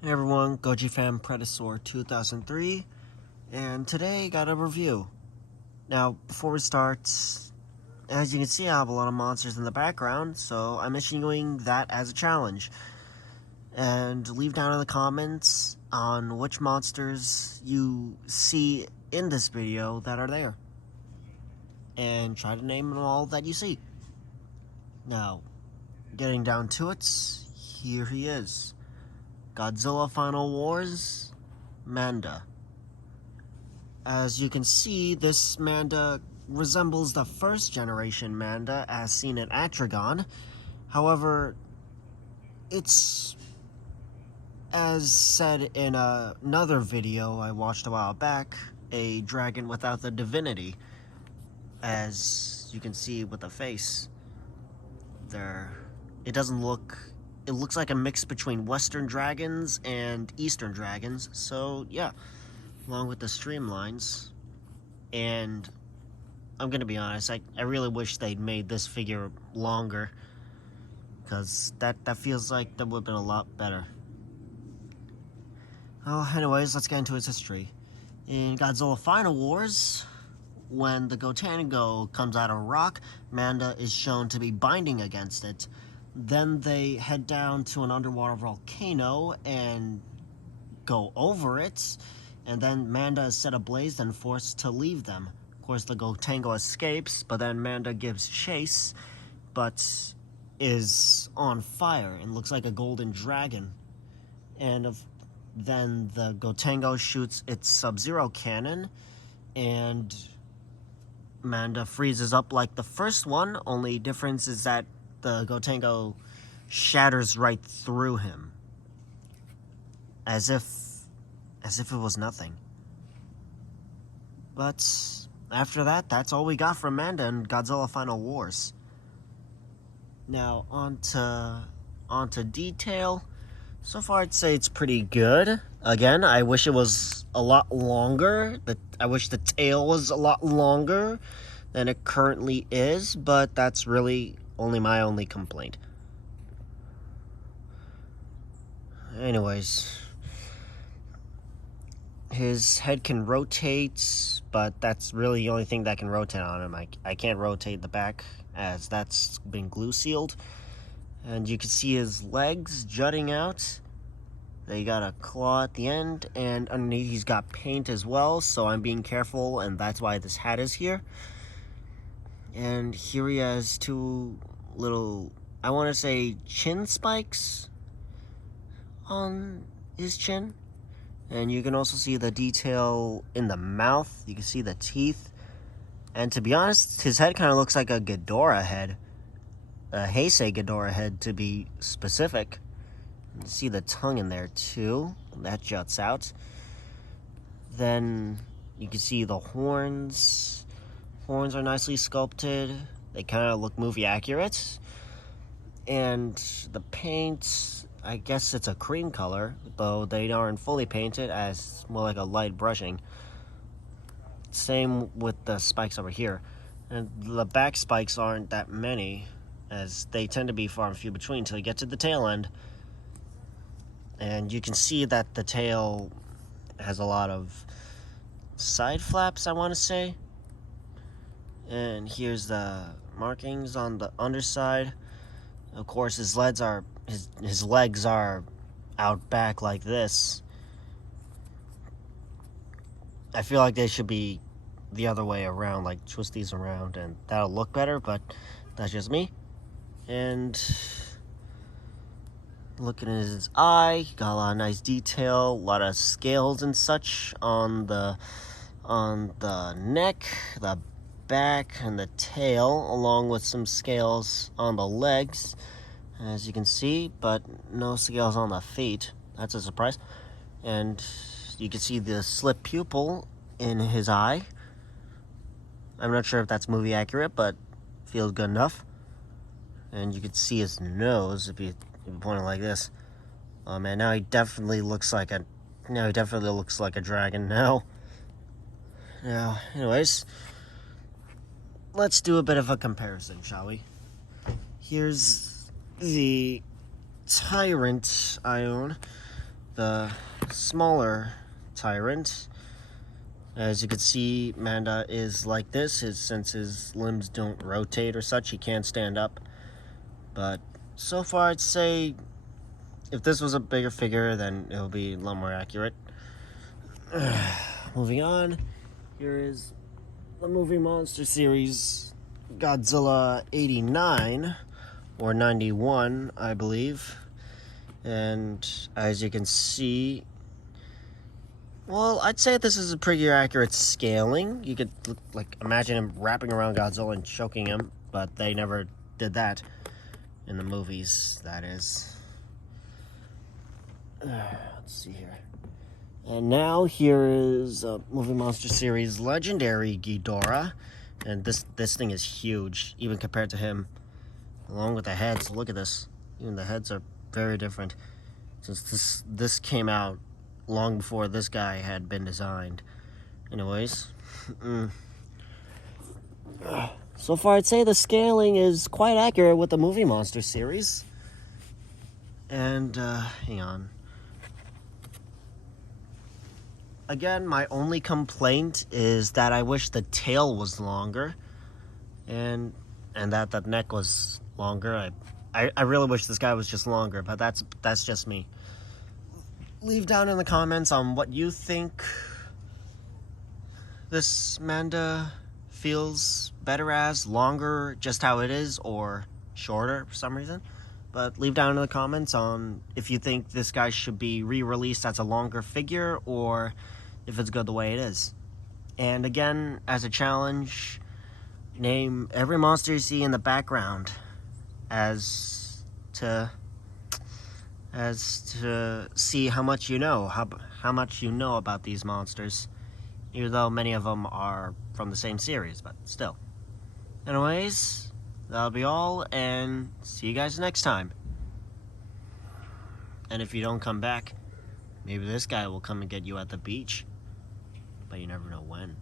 Hey everyone, Goji Fam Predasaur 2003, and today got a review. Now, before we start, as you can see, I have a lot of monsters in the background, so I'm issuing that as a challenge. And leave down in the comments on which monsters you see in this video that are there. And try to name them all that you see. Now, getting down to it, here he is. Godzilla Final Wars, Manda. As you can see, this Manda resembles the first generation Manda as seen in Atragon. However, it's, as said in another video I watched a while back, a dragon without the divinity. As you can see with the face there, it looks like a mix between Western dragons and Eastern dragons. So yeah, along with the streamlines. And I'm gonna be honest, I really wish they'd made this figure longer, because that feels like that would have been a lot better. Well, anyways, let's get into its history. In Godzilla Final Wars, when the Gotengo comes out of rock, Manda is shown to be binding against it. Then they head down to an underwater volcano and go over it, and then Manda is set ablaze and forced to leave them. Of course, the Gotengo escapes, but then Manda gives chase, but is on fire and looks like a golden dragon. And then the Gotengo shoots its Sub-Zero cannon, and Manda freezes up like the first one, only difference is that the Gotengo shatters right through him. As if it was nothing. But after that, that's all we got from Manda and Godzilla Final Wars. Now, on to detail. So far, I'd say it's pretty good. Again, I wish it was a lot longer. I wish the tail was a lot longer than it currently is, but that's really only my only complaint. Anyways, his head can rotate, but that's really the only thing that can rotate on him. I can't rotate the back, as that's been glue sealed. And you can see his legs jutting out. They got a claw at the end, and underneath he's got paint as well, so I'm being careful, and that's why this hat is here. And here he has two little, I want to say, chin spikes on his chin. And you can also see the detail in the mouth. You can see the teeth. And to be honest, his head kind of looks like a Ghidorah head. A Heisei Ghidorah head, to be specific. You can see the tongue in there, too. That juts out. Then you can see the horns. Horns are nicely sculpted. They kind of look movie accurate. And the paint, I guess it's a cream color, though they aren't fully painted, as more like a light brushing. Same with the spikes over here. And the back spikes aren't that many, as they tend to be far and few between until you get to the tail end. And you can see that the tail has a lot of side flaps, I want to say. And here's the markings on the underside. Of course, his legs are out back like this. I feel like they should be the other way around, like twist these around, and that'll look better, but that's just me. And looking at his eye, got a lot of nice detail, a lot of scales and such on the neck, the back, and the tail, along with some scales on the legs, as you can see, but no scales on the feet. That's a surprise. And you can see the slit pupil in his eye. I'm not sure if that's movie accurate, but feels good enough. And you can see his nose if you point it like this. Oh man, now he definitely looks like a dragon now. Now, anyways, let's do a bit of a comparison, shall we? Here's the Tyrant I own. the smaller tyrant. As you can see, Manda is like this. Since his limbs don't rotate or such, he can't stand up. But so far, I'd say if this was a bigger figure, then it would be a lot more accurate. Moving on, here is the movie monster series Godzilla 89 or 91, I believe. And as you can see, well, I'd say this is a pretty accurate scaling. You could imagine him wrapping around Godzilla and choking him, but they never did that in the movies, that is. Let's see here. And now here is a movie monster series legendary Ghidorah, and this thing is huge, even compared to him. Along with the heads, look at this. Even the heads are very different, since this came out long before this guy had been designed. Anyways, so far I'd say the scaling is quite accurate with the movie monster series. And hang on. Again, my only complaint is that I wish the tail was longer, and that the neck was longer. I really wish this guy was just longer, but that's just me. Leave down in the comments on what you think this Manda feels better as, longer just how it is, or shorter for some reason. But leave down in the comments on if you think this guy should be re-released as a longer figure, or if it's good the way it is. And again, as a challenge, name every monster you see in the background as to see how much you know, how much you know about these monsters, even though many of them are from the same series, but still. Anyways, that'll be all, and see you guys next time. And if you don't come back, maybe this guy will come and get you at the beach, but you never know when.